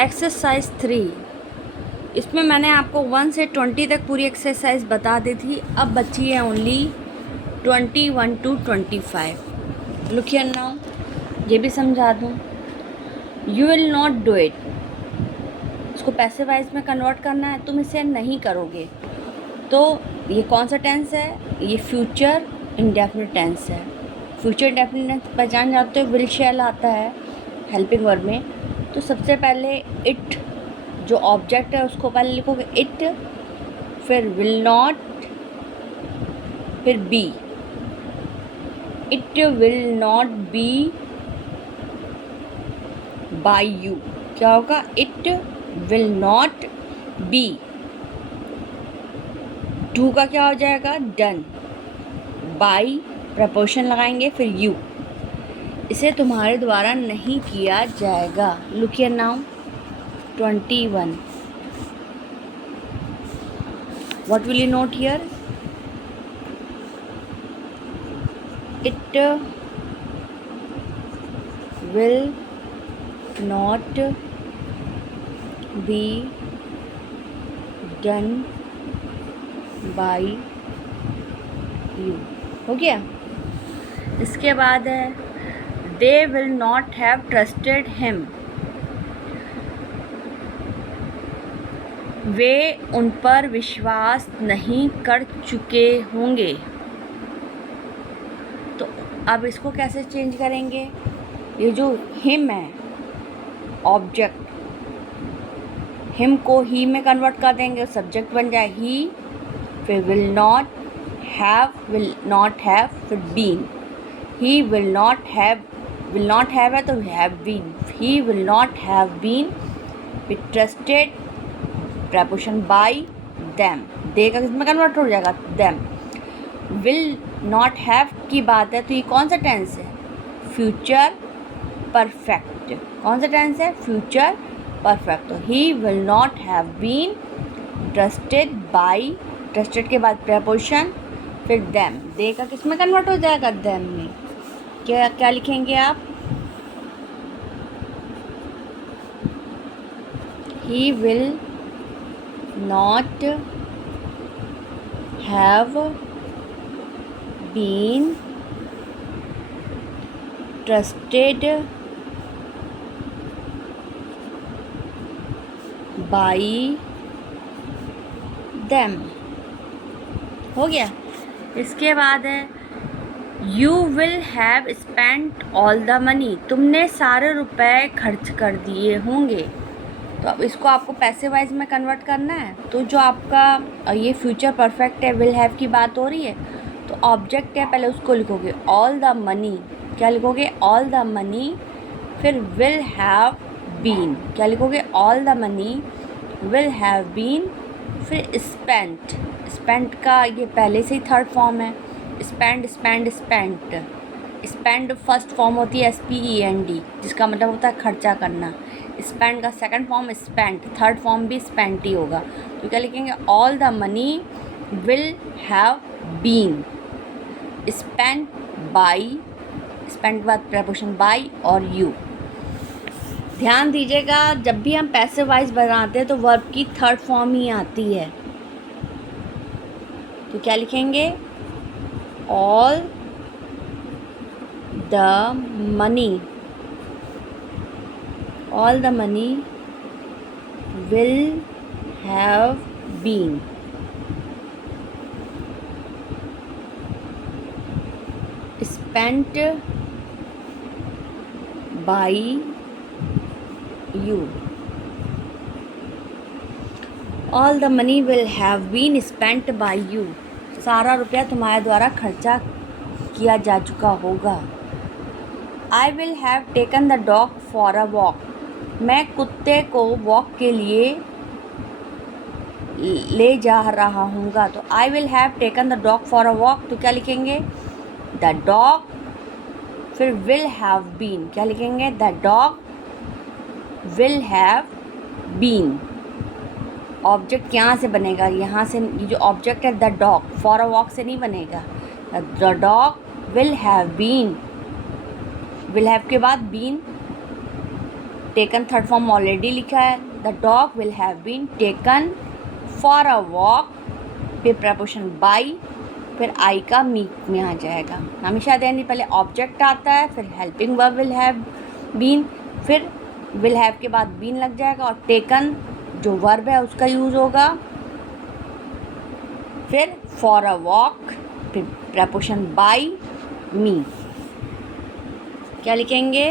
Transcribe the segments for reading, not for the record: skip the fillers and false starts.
Exercise 3, इसमें मैंने आपको 1 से 20 तक पूरी एक्सरसाइज बता दी थी। अब बची है only 21 to 25। Look here now, ये भी समझा दूँ। You will not do it, इसको पैसिव वाइज में कन्वर्ट करना है, तुम इसे नहीं करोगे। तो ये कौन सा टेंस है? ये फ्यूचर इंडेफिनिट टेंस है। फ्यूचर इंडेफिनिट टेंस पहचान जाते हो, विल शैल आता है हेल्पिंग वर्ब में। तो सबसे पहले इट जो ऑब्जेक्ट है उसको पहले लिखोगे इट, फिर विल नॉट, फिर be. It will not be by you, क्या होगा? It will not be. To का क्या हो जाएगा? डन। बाय प्रपोशन लगाएंगे, फिर यू। इसे तुम्हारे द्वारा नहीं किया जाएगा। Look here now 21। What will you note here? It will not be done by you। हो गया। इसके बाद है they will not have trusted him, वे उन पर विश्वास नहीं कर चुके होंगे। तो अब इसको कैसे चेंज करेंगे? ये जो हिम है ऑब्जेक्ट, हिम को ही में कन्वर्ट कर देंगे, सब्जेक्ट बन जाए ही, फिर विल नॉट हैव, फिर been. He will not have है तो have been. He will not have been be trusted, preposition by them. They का किसमें कन्वर्ट हो जाएगा? देम। विल नॉट हैव की बात है तो ये कौन सा टेंस है? Future perfect. कौन सा टेंस है? Future perfect. तो he will not have been trusted by, trusted के बाद प्रपोशन, फिर देम। दे का किसमें कन्वर्ट हो जाएगा? देम में। क्या क्या लिखेंगे आप? He will not have been trusted by them। हो गया। इसके बाद है you will have spent all the money, तुमने सारे रुपए खर्च कर दिए होंगे। तो अब इसको आपको पैसिव वाइज में कन्वर्ट करना है। तो जो आपका ये फ्यूचर परफेक्ट है, विल हैव की बात हो रही है, तो ऑब्जेक्ट है, पहले उसको लिखोगे ऑल द मनी। क्या लिखोगे? All the money. फिर विल हैव बीन, क्या लिखोगे? All the money will have been. फिर स्पेंट, स्पेंट का ये पहले से ही थर्ड फॉर्म है। स्पेंड, स्पेंड फर्स्ट फॉर्म होती है SPEND, जिसका मतलब होता है खर्चा करना। स्पेंड का second form spent, third form भी स्पेंट ही होगा। तो क्या लिखेंगे? All the money will have been spent by, spent के बाद प्रपोशन बाय और यू। ध्यान दीजिएगा, जब भी हम पैसिव वाइज बनाते हैं तो वर्ब की थर्ड फॉर्म ही आती है। तो क्या लिखेंगे? All the money, all the money will have been spent by you। all the money will have been spent by you, सारा रुपया तुम्हारे द्वारा खर्चा किया जा चुका होगा। I will have taken the dog for a walk, मैं कुत्ते को वॉक के लिए ले जा रहा हूँगा। तो I will have taken the dog for a walk, तो क्या लिखेंगे? द डॉग, फिर विल हैव बीन, क्या लिखेंगे? The dog will have been. Object यहाँ से बनेगा, यहाँ से। ये जो ऑब्जेक्ट है the dog, for a walk से नहीं बनेगा। The dog will have been, will have के बाद been, taken third form already लिखा है। The dog will have been taken for a walk, फिर प्रपोशन बाई, फिर आई का मी में आ जाएगा। हमेशा ध्यान नहीं, पहले ऑब्जेक्ट आता है, फिर helping verb will have been, फिर विल हैव के बाद बीन लग जाएगा, और टेकन जो वर्ब है उसका यूज़ होगा, फिर फॉर अ वॉक, फिर प्रपोशन बाई मी। क्या लिखेंगे?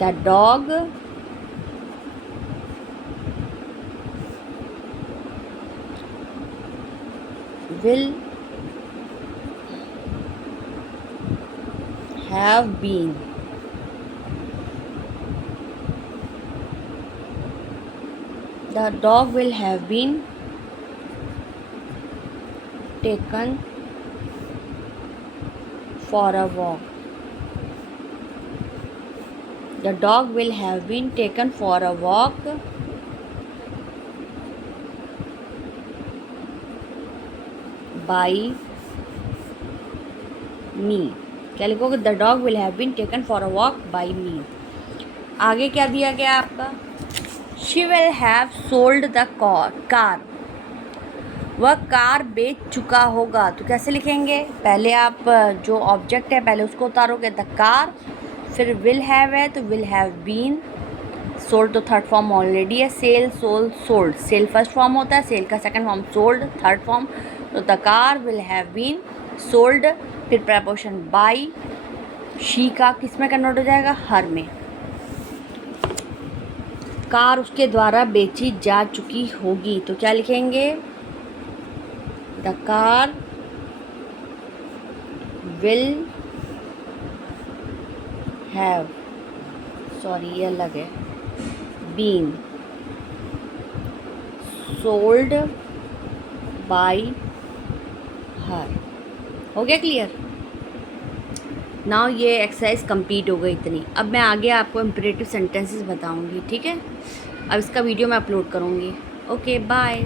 The dog will have been the dog will have been taken for a walk. The dog will have been taken for a walk by me. क्या लिखोगे? The dog will have been taken for a walk by me. आगे क्या दिया गया आपका? She will have sold the car, वह car बेच चुका होगा। तो कैसे लिखेंगे? पहले आप जो ऑब्जेक्ट है पहले उसको उतारोगे, द कार, फिर विल हैव है तो विल हैव बीन, सोल्ड तो थर्ड फॉर्म ऑलरेडी है, sell, sold, sold, sell first form होता है, सेल का second form sold third form, तो the car will have been sold, फिर प्रपोशन बाई, शी का किस में कन्वर्ट हो जाएगा? हर में। कार उसके द्वारा बेची जा चुकी होगी, तो क्या लिखेंगे? The car will have, sorry ये अलग है, बीन सोल्ड बाई हर। हो गया क्लियर? नाउ ये एक्सरसाइज कंप्लीट हो गई इतनी। अब मैं आगे आपको इम्परेटिव सेंटेंसेस बताऊंगी, ठीक है? अब इसका वीडियो मैं अपलोड करूंगी। Okay bye.